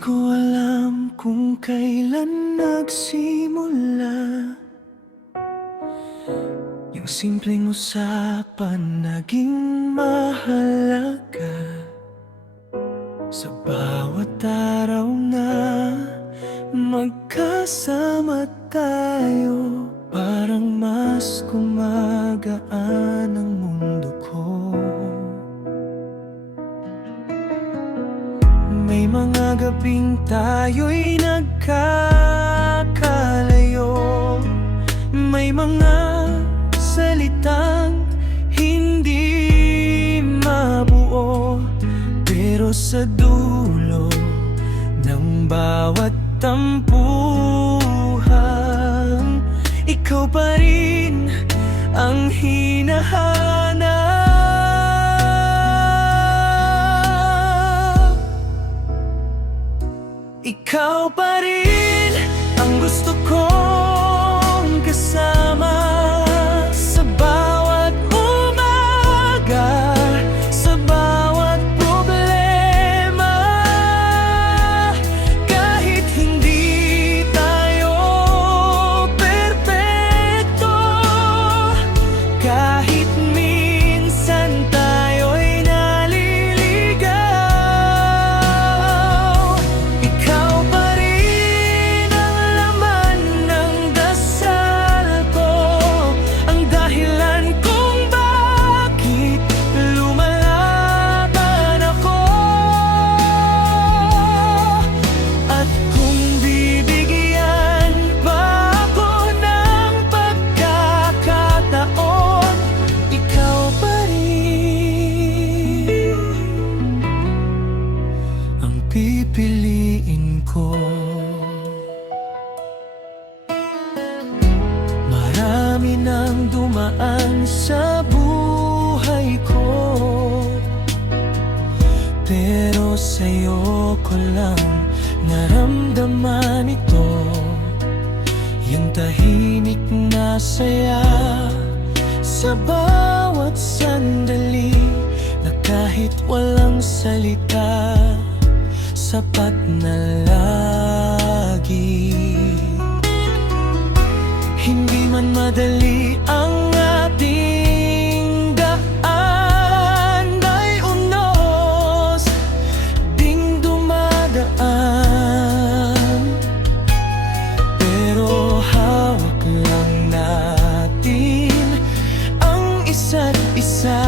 ko alam kung kailan nagsimula yung simpleng usapan naging mahalaga. Sa bawat araw na magkasama tayo, parang mas gumagaan ang mundo ko. May mga gabing tayo'y nagkakalayo, may mga salitang hindi mabuo, pero sa dulo ng bawat tampuhan, ikaw pa rin ang hinahanap. Ikaw pa rin ang gusto kong kasama sa bawat umaga, sa bawat problema. Kahit hindi tayo perpekto, kahit minsan tayo'y naliligaw, ikaw pa rin ang laman ng dasal ko, ang dahilan kung bakit lumalaban ako. At kung bibigyan pa ako ng pagkakataon, ikaw pa rin ang pipiliin ko. Marami nang dumaan sa buhay ko, pero sa'yo ko lang naramdaman ito, yung tahimik na saya sa bawat sandali, na kahit walang salita, sapat na lagi. Hindi man madali ang ating daan, ay unos ding dumadaan, pero hawak lang natin ang isa't isa.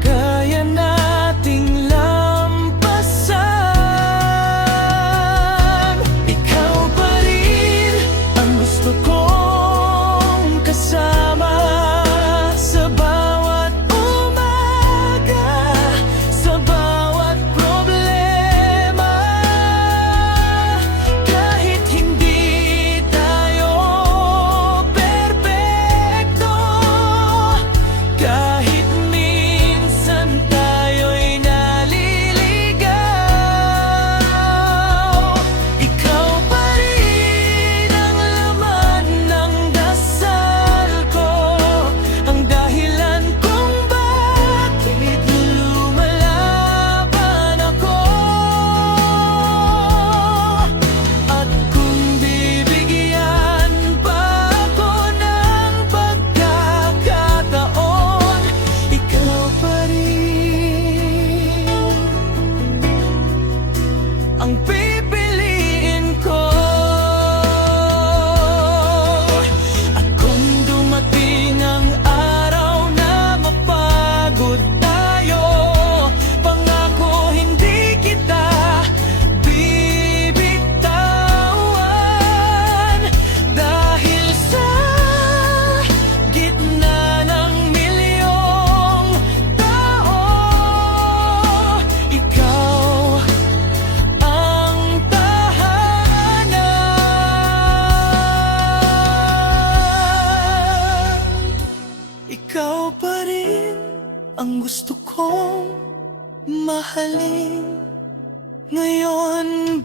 Kaya nating lampasan. Ikaw pa rin ang gusto kong kasama sa bawat umaga, sa bawat problema. Kahit hindi tayo perpekto, kahit minsan tayo'y naliligaw, ikaw pa rin ang laman ng dasal ko, ang dahilan kung bakit lumalaban ako. At kung bibigyan pa ako ng pagkakataon, ikaw pa rin ang pipiliin ko. At kung dumating ang araw na mapagod tayo, pangako hindi kita bibitawan. Dahil sa gitna ng milyong tao, ikaw ang tahanan. Ikaw pa rin ang gusto kong mahalin ngayon.